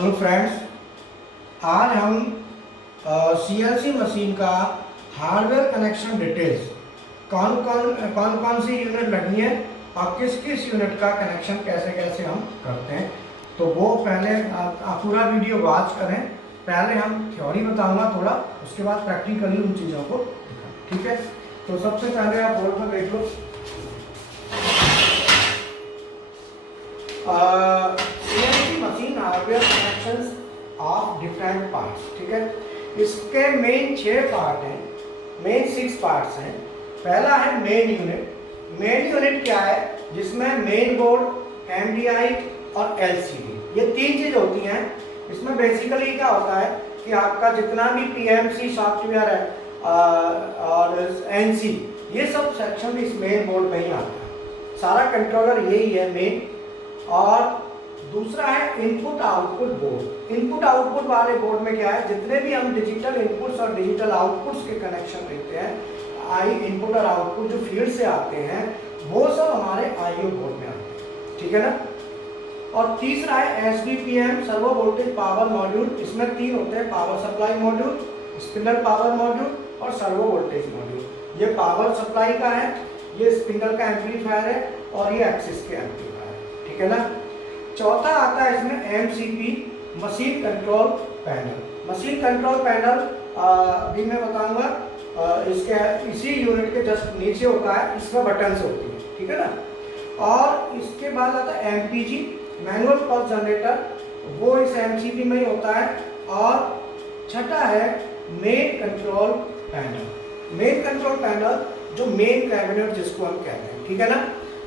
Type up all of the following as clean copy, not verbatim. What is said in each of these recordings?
Hello friends, आज हम CNC machine का हार्डवेयर कनेक्शन डिटेल्स कौन कौन सी यूनिट लगनी है और किस किस यूनिट का कनेक्शन कैसे कैसे हम करते हैं, तो वो पहले आप पूरा वीडियो वॉच करें। पहले हम थ्योरी बताऊंगा थोड़ा, उसके बाद प्रैक्टिकली उन चीज़ों को दिखाएं, ठीक है। तो सबसे पहले आप बोर्ड पर देख लो, CNC machine hardware connections of different parts, ठीक है। इसके मेन 6 पार्ट हैं, मेन 6 पार्ट्स हैं। पहला है मेन यूनिट। मेन यूनिट क्या है? जिसमें मेन बोर्ड, एमडीआई और एलसीडी, ये 3 चीज होती हैं। इसमें बेसिकली क्या होता है कि आपका जितना भी पीएमसी सॉफ्टवेयर है और एनसी, ये सब सेक्शन इस मेन बोर्ड में ही आता है। सारा कंट्रोलर यही है मेन। और दूसरा है input output board. Input output वाले बोर्ड में क्या है, जितने भी हम डिजिटल इनपुट्स और डिजिटल आउटपुट्स के कनेक्शन लेते हैं, आई इनपुट और आउटपुट जो फील्ड से आते हैं, वो सब हमारे आईओ बोर्ड में आते हैं, ठीक है ना। और तीसरा है एसबीपीएम, सर्वो वोल्टेज पावर मॉड्यूल। इसमें 3 होते हैं, power supply module, spindle power module और सर्वो वोल्टेज मॉड्यूल। ये पावर सप्लाई का है, ये स्पिंडल का एम्पलीफायर है और ये एक्सिस के एम्पलीफायर है, ठीक है ना। चौथा आता है इसमें MCP, machine control panel. Machine control panel भी मैं बताऊंगा, इसके इसी यूनिट के जस्ट नीचे होता है, इसमें बटन्स होती है, ठीक है ना। और इसके बाद आता है एमपीजी, मैनुअल पल्स जनरेटर, वो इस एमसीपी में ही होता है। और छठा है main control panel. Main control panel जो मेन कैबिनेट जिसको हम कहते हैं, ठीक है ना।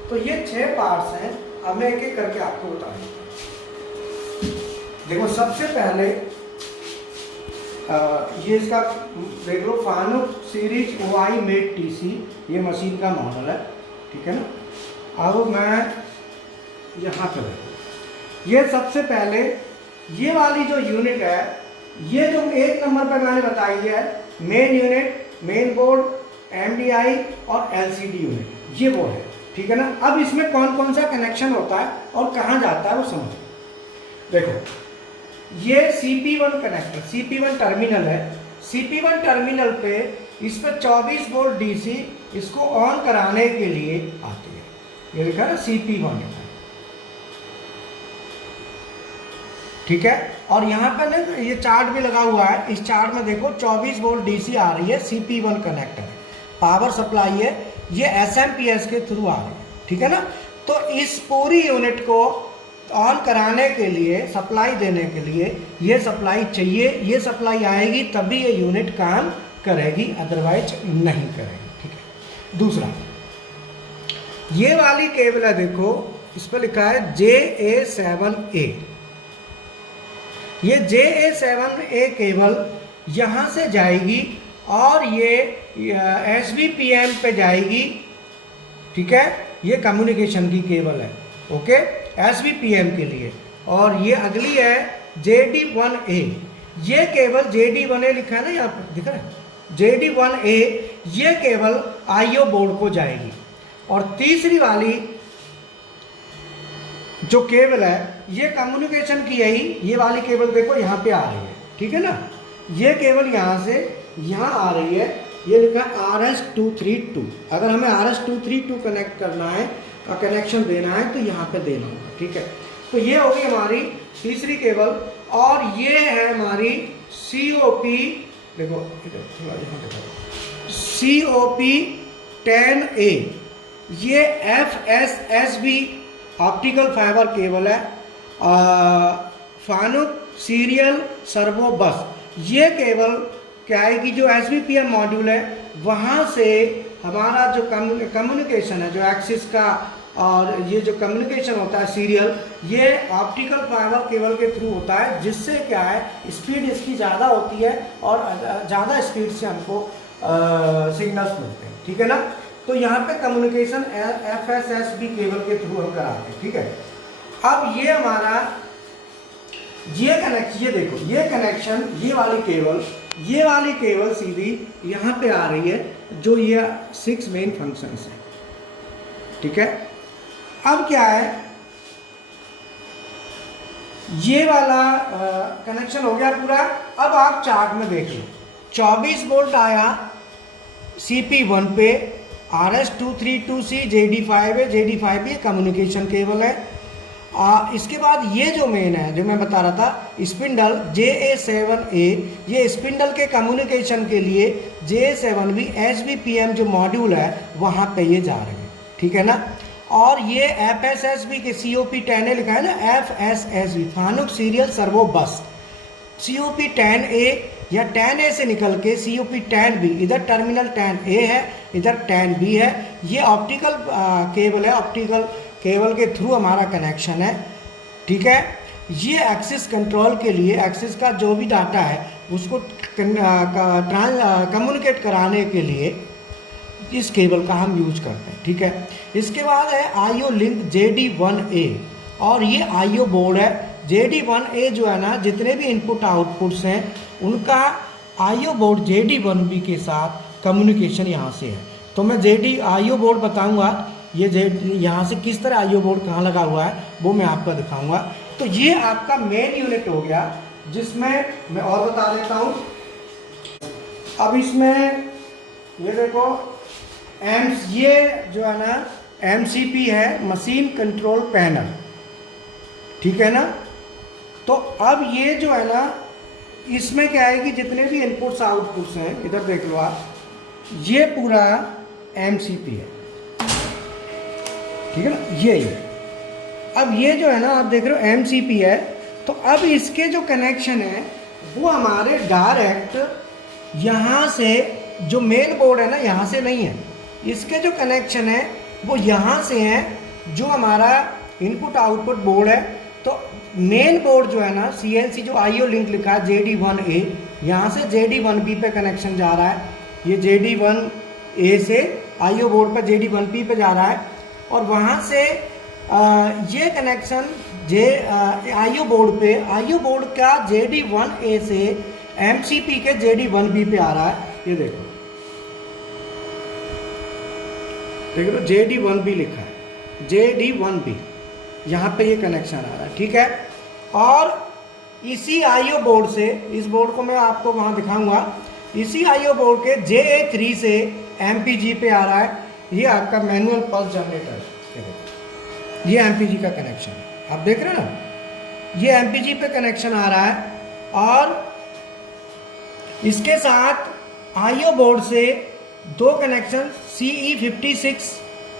तो ये 6 पार्ट्स हैं। अब मैं एक एक करके आपको बता दूँ। देखो, सबसे पहले ये इसका देख लो, Fanuc series OI mate TC, ये मशीन का मॉडल है, ठीक है ना। अब मैं यहाँ पे ये सबसे पहले ये वाली जो यूनिट है, ये जो 1 नंबर पर मैंने बताई है, main unit, main board, MDI और एलसीडी यूनिट, ये वो है, ठीक है ना। अब इसमें कौन कौन सा कनेक्शन होता है और कहाँ जाता है वो समझो। देखो, ये CP1 कनेक्टर, CP1 टर्मिनल है। CP1 टर्मिनल पे इस पर 24 वोल्ट DC इसको ऑन कराने के लिए आती है। ये लिखा है ना CP1, ठीक है। और यहाँ पर ना ये चार्ट भी लगा हुआ है, इस चार्ट में देखो 24 वोल्ट DC आ रही है, CP1 कनेक्टर है, पावर सप्लाई है, ये SMPS के थ्रू आ रही है, ठीक है ना। तो इस पूरी यूनिट को ऑन कराने के लिए, सप्लाई देने के लिए ये सप्लाई चाहिए। ये सप्लाई आएगी तभी ये यूनिट काम करेगी, अदरवाइज नहीं करेगी, ठीक है। दूसरा, ये वाली केबल है, देखो इस पर लिखा है JA7A। ये JA7A केबल यहाँ से जाएगी और ये SBPM पे जाएगी, ठीक है। ये कम्युनिकेशन की केबल है, ओके, SBPM के लिए। और ये अगली है JD1A। ये केबल JD1A लिखा है ना, यहाँ पर दिख रहा है JD1A, ये केबल IO बोर्ड को जाएगी। और तीसरी वाली जो केबल है, ये कम्युनिकेशन की यही, ये वाली केबल देखो यहाँ पे आ रही है, ठीक है ना। ये केबल यहाँ से यहाँ आ रही है, ये लिखा है RS232। अगर हमें RS232 कनेक्ट करना है और कनेक्शन देना है तो यहाँ पे देना होगा, ठीक है। तो ये होगी हमारी तीसरी केबल। और ये है हमारी COP, देखो थोड़ा यहाँ देखो, COP10A। ये FSSB ऑप्टिकल फाइबर केबल है, फानुक सीरियल सर्वो बस। ये केबल क्या है कि जो SBPM मॉड्यूल है, वहाँ से हमारा जो कम्युनिकेशन है, जो एक्सिस का और ये जो कम्युनिकेशन होता है सीरियल, ये ऑप्टिकल फाइबर केबल के थ्रू होता है, जिससे क्या है स्पीड इसकी ज़्यादा होती है और ज़्यादा स्पीड से हमको सिग्नल्स मिलते हैं, ठीक है ना। तो यहाँ पे कम्युनिकेशन FSSB केबल के थ्रू हम कराते हैं, ठीक है। अब ये हमारा ये कनेक्शन, ये देखो ये कनेक्शन, ये वाली केबल सीधी यहाँ पे आ रही है, जो ये 6 मेन फंक्शंस है, ठीक है। अब क्या है, ये वाला कनेक्शन हो गया पूरा। अब आप चार्ट में देख लो, 24 वोल्ट आया CP1 पे, RS232C JD5 है, JD5 ये कम्युनिकेशन केबल है। इसके बाद ये जो मेन है जो मैं बता रहा था स्पिंडल JA7A, ये स्पिंडल के कम्युनिकेशन के लिए JA7B SBPM जो मॉड्यूल है वहाँ पे ये जा रहे हैं, ठीक है ना। और ये FSSB के COP10A लिखा है ना, FSSB फानुक सीरियल सर्वो बस, COP10A या 10A से निकल के COP10B, इधर टर्मिनल 10A है, इधर 10B है। ये ऑप्टिकल केबल है, ऑप्टिकल केबल के थ्रू हमारा कनेक्शन है, ठीक है। ये एक्सिस कंट्रोल के लिए, एक्सिस का जो भी डाटा है उसको कम्युनिकेट कराने के लिए इस केबल का हम यूज करते हैं, ठीक है। इसके बाद है IO लिंक JD1A, और ये IO बोर्ड है। JD1A जो है ना, जितने भी इनपुट आउटपुट्स हैं उनका IO बोर्ड JD1B के साथ कम्युनिकेशन यहाँ से है। तो मैं IO बोर्ड बताऊँगा, ये यहाँ से किस तरह IO बोर्ड कहाँ लगा हुआ है वो मैं आपको दिखाऊंगा। तो ये आपका मेन यूनिट हो गया, जिसमें मैं और बता देता हूँ। अब इसमें ये देखो ये जो है ना MCP है, मशीन कंट्रोल पैनल, ठीक है ना। तो अब ये जो है ना, इसमें क्या है कि जितने भी इनपुट्स आउटपुट्स हैं, इधर देख लो आप, ये पूरा MCP है, ठीक है ना, ये। अब ये जो है ना आप देख रहे हो MCP है। तो अब इसके जो कनेक्शन है वो हमारे डायरेक्ट यहाँ से, जो मेन बोर्ड है ना यहाँ से नहीं है, इसके जो कनेक्शन है वो यहाँ से है, जो हमारा इनपुट आउटपुट बोर्ड है। तो मेन बोर्ड जो है ना CNC जो IO लिंक लिखा है JD1A, यहाँ से JD1B पे कनेक्शन जा रहा है। ये JD1A से IO बोर्ड पर JD1B पे जा रहा है, और वहाँ से ये कनेक्शन IO बोर्ड पे, IO बोर्ड का JD1A से MCP के JD1B पे आ रहा है। ये देखो, देख लो JD1B लिखा है, JD1B, यहाँ पे ये कनेक्शन आ रहा है, ठीक है। और इसी IO बोर्ड से, इस बोर्ड को मैं आपको वहाँ दिखाऊंगा, इसी IO बोर्ड के JA3 से MPG पे आ रहा है। ये आपका मैनुअल पल्स जनरेटर, ये MPG का कनेक्शन है, आप देख रहे हैं ना, ये MPG पे कनेक्शन आ रहा है। और इसके साथ IO बोर्ड से दो कनेक्शन CE56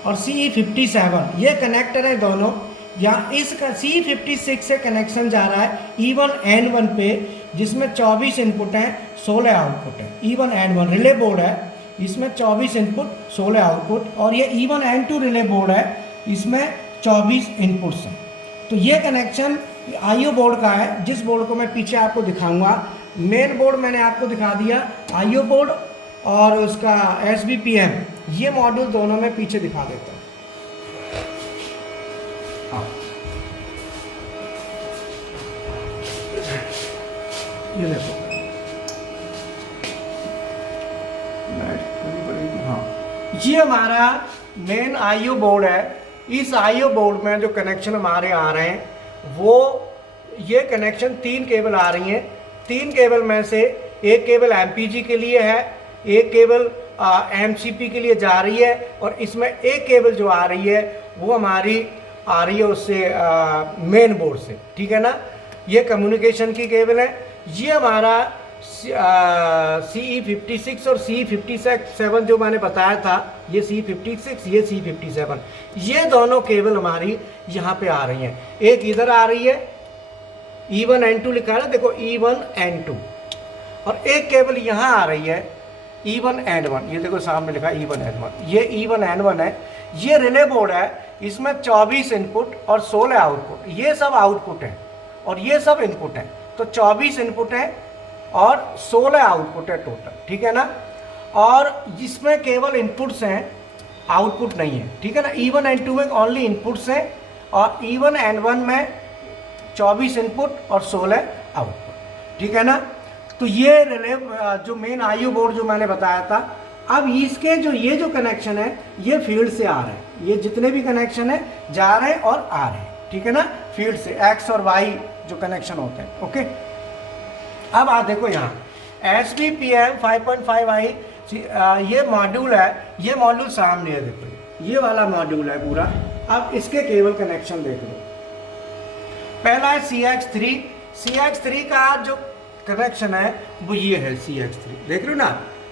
और CE57, ये कनेक्टर है दोनों। यहाँ इस CE56 से कनेक्शन जा रहा है E1N1 पे, जिसमें 24 इनपुट हैं, 16 आउटपुट है। E1N1 रिले बोर्ड है, इसमें 24 इनपुट 16 आउटपुट। और ये E1N2 रिले बोर्ड है, इसमें 24 इनपुट्स हैं। तो ये कनेक्शन IO बोर्ड का है, जिस बोर्ड को मैं पीछे आपको दिखाऊंगा। मेन बोर्ड मैंने आपको दिखा दिया, IO बोर्ड और उसका SBPM, ये मॉड्यूल दोनों में पीछे दिखा देता हूँ। ये देखो, हाँ, ये हमारा मेन IO बोर्ड है। इस IO बोर्ड में जो कनेक्शन हमारे आ रहे हैं वो, ये कनेक्शन 3 केबल आ रही हैं। 3 केबल में से एक केबल MPG के लिए है, एक केबल MCP के लिए जा रही है, और इसमें एक केबल जो आ रही है वो हमारी आ रही है उससे मेन बोर्ड से, ठीक है ना। ये कम्युनिकेशन की केबल है। ये हमारा CE56 और CE57 जो मैंने बताया था, ये CE56, ये CE57, ये दोनों केबल हमारी यहाँ पे आ रही हैं। एक इधर आ रही है, E1N2 लिखा है ना, देखो E1N2, और एक केबल यहाँ आ रही है E1N1, ये देखो सामने लिखा है E1N1, ये E1N1 है। ये रिले बोर्ड है, इसमें 24 इनपुट और 16 आउटपुट, ये सब आउटपुट है और ये सब इनपुट है। तो 24 इनपुट है और 16 आउटपुट है टोटल, ठीक है ना। और जिसमें केवल इनपुट्स हैं, आउटपुट नहीं है, ठीक है ना। E1N2 में ओनली इनपुट्स हैं, और E1N1 में 24 इनपुट और 16 आउटपुट, ठीक है ना। तो ये रिले जो मेन IO बोर्ड जो मैंने बताया था। अब इसके जो ये जो कनेक्शन है ये फील्ड से आ रहे हैं, ये जितने भी कनेक्शन है जा रहे हैं और आ रहे हैं, ठीक है ना, फील्ड से X और Y जो कनेक्शन होते हैं। ओके, अब आप देखो यहाँ SBPM 5.5i ये मॉड्यूल है, ये मॉड्यूल सामने है, देखो ये वाला मॉड्यूल है पूरा। अब इसके केबल कनेक्शन देख लो। पहला है CX3 का जो कनेक्शन है वो ये है CX3, देख रहे हो ना।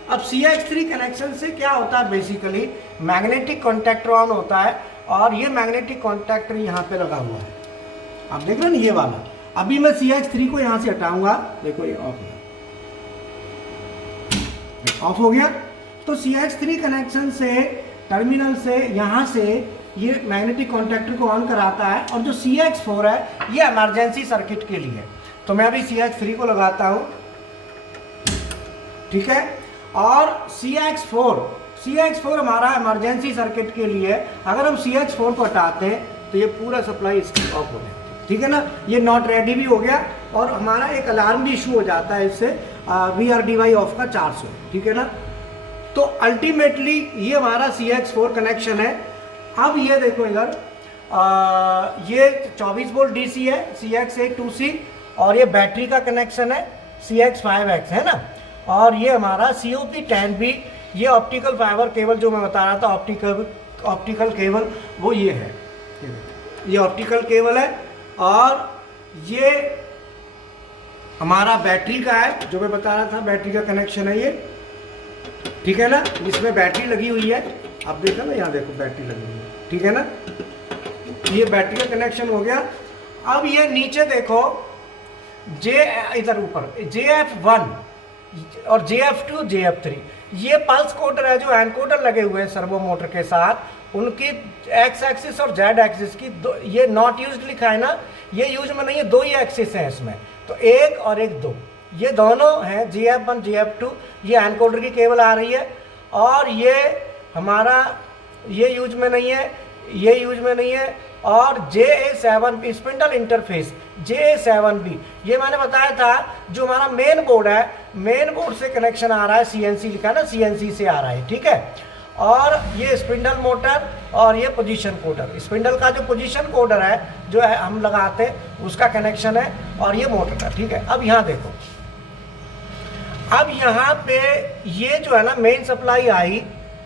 अब CX3 कनेक्शन से क्या होता है, बेसिकली मैग्नेटिक कॉन्टैक्टर ऑन होता है और ये मैग्नेटिक कॉन्टैक्टर यहाँ पे लगा हुआ है, आप देख रहे हो ना ये वाला। अभी मैं CX3 को यहाँ से हटाऊंगा, देखो ये ऑफ हो गया। तो CX3 कनेक्शन से टर्मिनल से यहाँ से ये मैग्नेटिक कॉन्टैक्टर को ऑन कराता है, और जो CX4 है ये इमरजेंसी सर्किट के लिए। तो मैं अभी CX3 को लगाता हूँ, ठीक है। और CX4 हमारा इमरजेंसी सर्किट के लिए। अगर हम CX4 को हटाते हैं तो ये पूरा सप्लाई इसकी ऑफ हो जाती है, ठीक है ना। ये नॉट रेडी भी हो गया और हमारा एक अलार्म भी इशू हो जाता है इससे, VRDY ऑफ का 400, ठीक है ना। तो अल्टीमेटली ये हमारा CX4 कनेक्शन है। अब ये देखो इधर ये 24 वोल्ट DC है CX82C, और ये बैटरी का कनेक्शन है CX5X, है ना। और ये हमारा COP10B, ये ऑप्टिकल फाइबर केबल जो मैं बता रहा था, ऑप्टिकल केबल वो ये है, ये ऑप्टिकल केबल है। और ये हमारा बैटरी का है, जो मैं बता रहा था, बैटरी का कनेक्शन है ये, ठीक है ना। इसमें बैटरी लगी हुई है, आप देखो ना, यहाँ देखो बैटरी लगी हुई है, ठीक है ना। ये बैटरी का कनेक्शन हो गया। अब ये नीचे देखो इधर ऊपर JF1 और JF2 JF3, ये पल्स कोडर है जो एनकोडर लगे हुए हैं सर्वो मोटर के साथ। उनकी एक्स एक्सिस और जेड एक्सिस की ये नॉट यूज्ड लिखा है ना, ये यूज में नहीं है, 2 ही एक्सिस हैं इसमें, तो 1 और 1 2, ये दोनों हैं JF1 JF2। ये एनकोडर की केबल आ रही है, और ये हमारा ये यूज में नहीं है, ये यूज में नहीं है। और JA7B स्पिंडल इंटरफेस JA7B, ये मैंने बताया था जो हमारा मेन बोर्ड है, मेन बोर्ड से कनेक्शन आ रहा है, CNC लिखा है ना, CNC से आ रहा है, ठीक है। और ये स्पिंडल मोटर और ये पोजीशन कोडर, स्पिंडल का जो पोजीशन कोडर है जो है हम लगाते हैं उसका कनेक्शन है, और ये मोटर का, ठीक है। अब यहाँ देखो, अब यहाँ पे ये जो है ना main supply I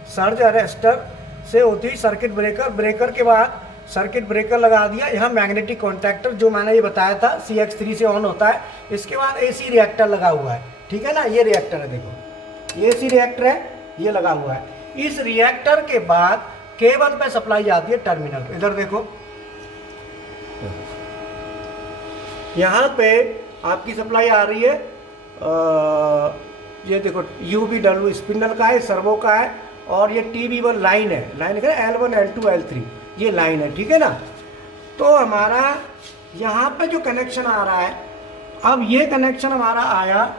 surge arrester से होती हुई सर्किट ब्रेकर के बाद सर्किट ब्रेकर लगा दिया। यहाँ मैग्नेटिक कॉन्टैक्टर जो मैंने ये बताया था CX3 से ऑन होता है। इसके बाद AC रिएक्टर लगा हुआ है, ठीक है ना। ये रिएक्टर है, देखो ये AC रिएक्टर है, ये लगा हुआ है। इस रिएक्टर के बाद K1 पे सप्लाई जाती है टर्मिनल पे। इधर देखो, यहाँ पे आपकी सप्लाई आ रही है, ये देखो UBW स्पिंडल का है, सर्वो का है, और ये TB1 लाइन है, लाइन है L1 L2 L3, ये लाइन है, ठीक है ना। तो हमारा यहाँ पे जो कनेक्शन आ रहा है, अब ये कनेक्शन हमारा आया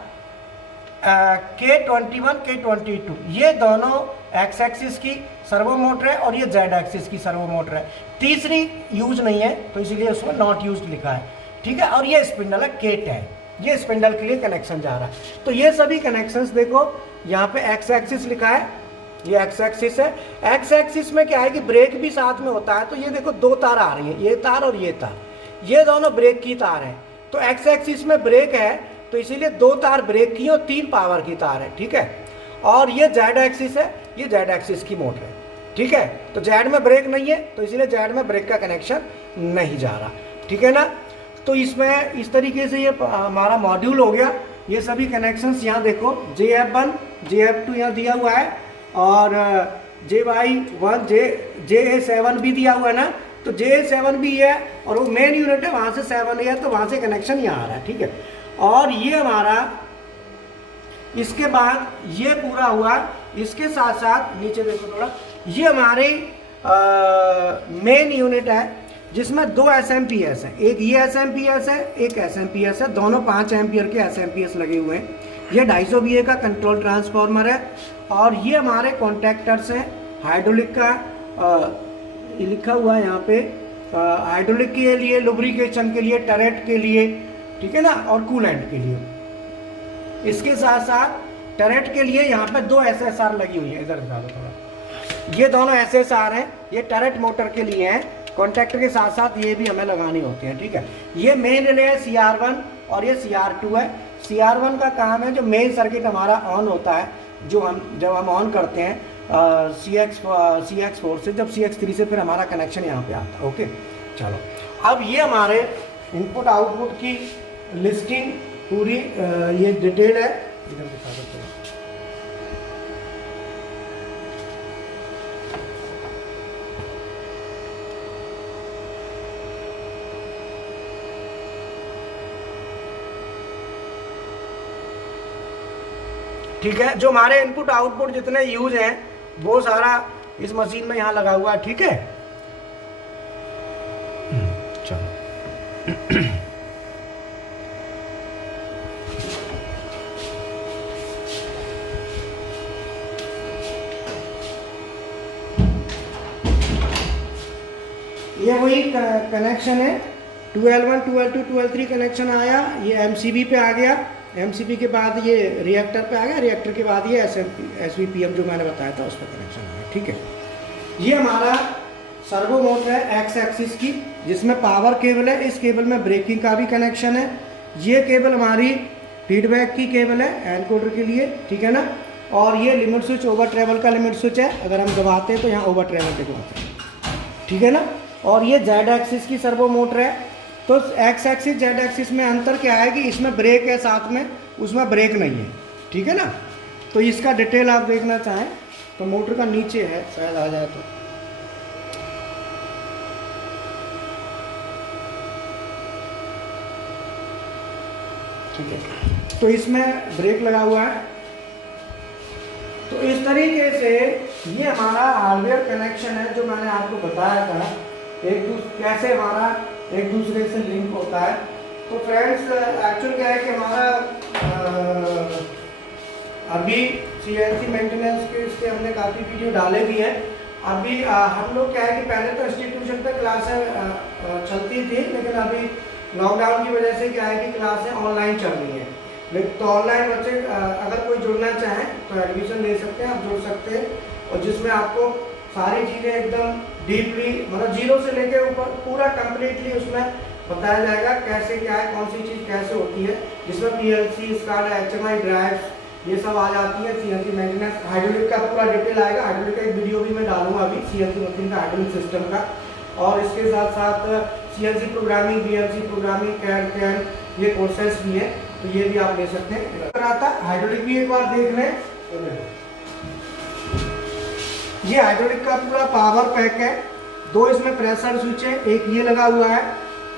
K21 K22, ये दोनों एक्स एक्सिस की सर्वो मोटर है और ये जेड एक्सिस की सर्वो मोटर है। तीसरी यूज नहीं है तो इसीलिए उसमें नॉट यूज लिखा है, ठीक है। और ये स्पिंडल है K10, ये स्पिंडल के लिए कनेक्शन जा रहा है। तो ये सभी कनेक्शंस देखो, यहाँ पे एक्स एक्सिस लिखा है, ये एक्स एक्सिस है। एक्स एक्सिस में क्या है कि ब्रेक भी साथ में होता है। तो ये देखो 2 तार आ रही है, ये तार और ये तार, ये दोनों ब्रेक की तार है। तो एक्स एक्सिस में ब्रेक है तो इसीलिए 2 तार ब्रेक की और 3 पावर की तार है, ठीक है। और ये जेड एक्सिस है, ये जेड एक्सिस की मोटर है, ठीक है। तो जेड में ब्रेक नहीं है तो इसीलिए जेड में ब्रेक का कनेक्शन नहीं जा रहा, ठीक है ना। तो इसमें इस तरीके से ये हमारा मॉड्यूल हो गया। ये सभी कनेक्शंस यहाँ देखो, JF1 JF2 यहाँ दिया हुआ है, और JY1 JA7 भी दिया हुआ है ना। तो JA7 भी है और वो मेन यूनिट है, वहाँ से 7 है, तो वहाँ से कनेक्शन यहाँ आ रहा है, ठीक है। और ये हमारा इसके बाद ये पूरा हुआ। इसके साथ साथ नीचे देखो थोड़ा, ये हमारे मेन यूनिट है जिसमें 2 SMPS है, एक ये SMPS है, एक SMPS है, दोनों 5 एम्पियर के SMPS लगे हुए हैं। ये 250 VA का कंट्रोल ट्रांसफार्मर है, और ये हमारे कॉन्टैक्टर्स हैं हाइड्रोलिक का, लिखा हुआ है यहाँ पे, हाइड्रोलिक के लिए, लुब्रिकेशन के लिए, टरेट के लिए, ठीक है ना, और कूलेंट के लिए। इसके साथ साथ टरेट के लिए यहाँ पे 2 SSR लगी हुई है, इधर दिखा दो थोड़ा, ये दोनों SSR हैं, ये टरेट मोटर के लिए हैं। कॉन्टैक्टर के साथ साथ ये भी हमें लगानी होती है, ठीक है। ये मेन रिले है CR1 और ये CR2 है। CR1 का काम है जो मेन सर्किट हमारा ऑन होता है, जब हम ऑन करते हैं CX4 से, जब CX3 से फिर हमारा कनेक्शन यहाँ पे आता है। ओके, चलो अब ये हमारे इनपुट आउटपुट की लिस्टिंग पूरी ये डिटेल है, इधर दिखा देते हैं। ठीक है, जो हमारे इनपुट आउटपुट जितने यूज हैं वो सारा इस मशीन में यहाँ लगा हुआ है, ठीक है। चलो ये वही कनेक्शन है, 12-1 12-2 12-3 कनेक्शन आया, ये MCB पे आ गया, MCB के बाद ये रिएक्टर पे आ गया, रिएक्टर के बाद ये SVPM जो मैंने बताया था उस पर कनेक्शन आ गया, ठीक है। ये हमारा सर्वो मोटर है एक्स एक्सिस की, जिसमें पावर केबल है, इस केबल में ब्रेकिंग का भी कनेक्शन है। ये केबल हमारी फीडबैक की केबल है एनकोडर के लिए, ठीक है ना। और ये लिमिट स्विच, ओवर ट्रेवल का लिमिट स्विच है, अगर हम दबाते हैं तो यहाँ ओवर ट्रेवल दिखवाते हैं, ठीक है ना। और ये जेड एक्सिस की सर्वो मोटर है। तो एक्स एक्सिस जेड एक्सिस में अंतर क्या है कि इसमें ब्रेक है साथ में, उसमें ब्रेक नहीं है, ठीक है ना। तो इसका डिटेल आप देखना चाहें तो मोटर का नीचे है, शायद आ जाए तो, ठीक है। तो इसमें ब्रेक लगा हुआ है। तो इस तरीके से ये हमारा हार्डवेयर कनेक्शन है जो मैंने आपको बताया था, कैसे हमारा एक दूसरे से लिंक होता है। तो फ्रेंड्स एक्चुअल क्या है कि हमारा अभी CNC मेंटेनेंस के इसके हमने काफ़ी वीडियो डाले भी हैं। अभी हम लोग क्या है कि पहले तो इंस्टीट्यूशन पे क्लासें चलती थी, लेकिन अभी लॉकडाउन की वजह से क्या है कि क्लासें ऑनलाइन चल रही हैं। तो ऑनलाइन बच्चे अगर कोई जुड़ना चाहें तो एडमिशन ले सकते हैं, आप जुड़ सकते हैं। और जिसमें आपको सारी चीज़ें एकदम डीपली, मतलब जीरो से लेके ऊपर पूरा कंप्लीटली उसमें बताया जाएगा कैसे क्या है, कौन सी चीज़ कैसे होती है, जिसमें PLC, SCADA, HMI ड्राइव्स ये सब आ जाती है। CNC मेंटेनेंस, हाइड्रोलिक का पूरा डिटेल आएगा। हाइड्रोलिक का एक वीडियो भी मैं डालूंगा अभी, CNC मशीन का हाइड्रोलिक सिस्टम का। और इसके साथ साथ CNC programming, BNC programming, CAD ये कोर्सेस भी है, तो ये भी आप ले सकते हैं। आता हाइड्रोलिक भी एक बार देख लें। ये हाइड्रोलिक का पूरा पावर पैक है। दो इसमें प्रेशर स्विच है, एक ये लगा हुआ है,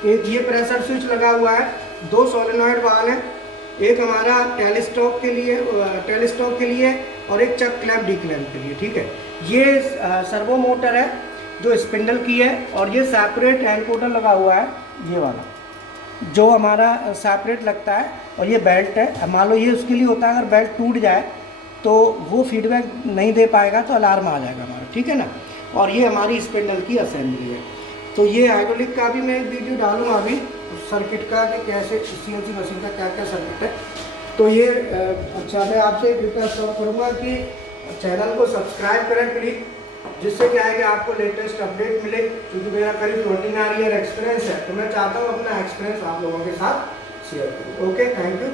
एक ये प्रेशर स्विच लगा हुआ है। दो सोलेनॉइड वाल्व है, एक हमारा टेलीस्टॉक के लिए और एक चक क्लैंप डी क्लैंप के लिए, ठीक है। ये सर्वो मोटर है जो स्पिंडल की है, और ये सेपरेट एनकोडर लगा हुआ है, ये वाला जो हमारा सेपरेट लगता है। और ये बेल्ट है, मान लो ये उसके लिए होता है, अगर बेल्ट टूट जाए तो वो फीडबैक नहीं दे पाएगा तो अलार्म आ जाएगा हमारा, ठीक है ना। और ये हमारी स्पिंडल की असेंबली है। तो ये हाइड्रोलिक का भी मैं एक वीडियो डालूंगा अभी सर्किट का, कि कैसे CNC मशीन का क्या क्या सर्किट है। तो ये अच्छा, मैं आपसे एक रिक्वेस्ट करूँगा कि चैनल को सब्सक्राइब करें प्लीज़, जिससे क्या है कि आपको लेटेस्ट अपडेट मिले। क्योंकि मेरा करीब 29 ईयर एक्सपीरियंस है, तो मैं चाहता हूँ अपना एक्सपीरियंस आप लोगों के साथ शेयर करूँ। Okay, thank you.